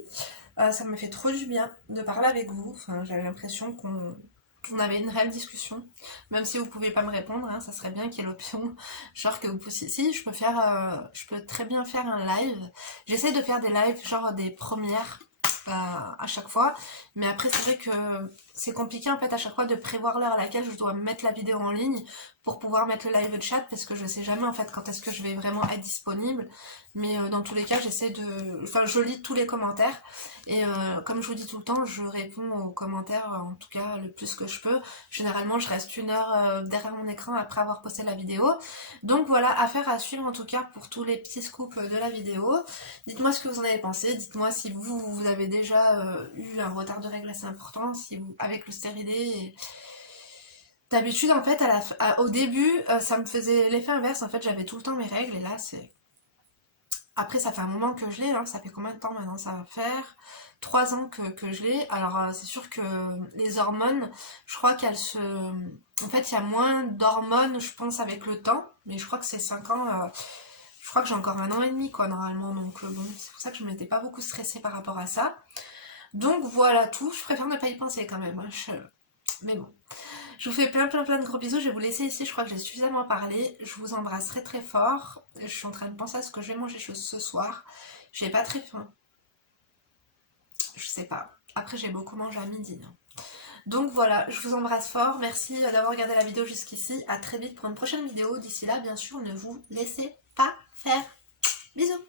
Ça me fait trop du bien de parler avec vous. Enfin, j'avais l'impression qu'on avait une réelle discussion. Même si vous pouvez pas me répondre, hein, ça serait bien qu'il y ait l'option. Genre que vous puissiez... Si, je peux très bien faire un live. J'essaie de faire des lives, genre des premières à chaque fois. Mais après, c'est vrai que c'est compliqué en fait à chaque fois de prévoir l'heure à laquelle je dois mettre la vidéo en ligne pour pouvoir mettre le live chat parce que je sais jamais en fait quand est-ce que je vais vraiment être disponible. Mais dans tous les cas, j'essaie de... Enfin, je lis tous les commentaires et comme je vous dis tout le temps, je réponds aux commentaires en tout cas le plus que je peux. Généralement, je reste 1 heure derrière mon écran après avoir posté la vidéo. Donc voilà, affaire à suivre en tout cas pour tous les petits scoops de la vidéo. Dites-moi ce que vous en avez pensé, dites-moi si vous avez déjà eu un retard de règles assez important, si vous, avec le stérilé... Et... D'habitude, en fait, au début, ça me faisait l'effet inverse. En fait, j'avais tout le temps mes règles et là, c'est... Après, ça fait un moment que je l'ai. Hein. Ça fait combien de temps maintenant? Ça va faire 3 ans que je l'ai. Alors, c'est sûr que les hormones, je crois qu'elles se... En fait, il y a moins d'hormones, je pense, avec le temps. Mais je crois que c'est 5 ans... Je crois que j'ai encore 1 an et demi, quoi, normalement. Donc, bon, c'est pour ça que je m'étais pas beaucoup stressée par rapport à ça. Donc, voilà tout. Je préfère ne pas y penser quand même. Hein. Mais bon. Je vous fais plein de gros bisous, je vais vous laisser ici, je crois que j'ai suffisamment parlé. Je vous embrasse très fort. Je suis en train de penser à ce que je vais manger ce soir. J'ai pas très faim. Je sais pas. Après j'ai beaucoup mangé à midi. Hein. Donc voilà, je vous embrasse fort. Merci d'avoir regardé la vidéo jusqu'ici. A très vite pour une prochaine vidéo. D'ici là, bien sûr, ne vous laissez pas faire. Bisous.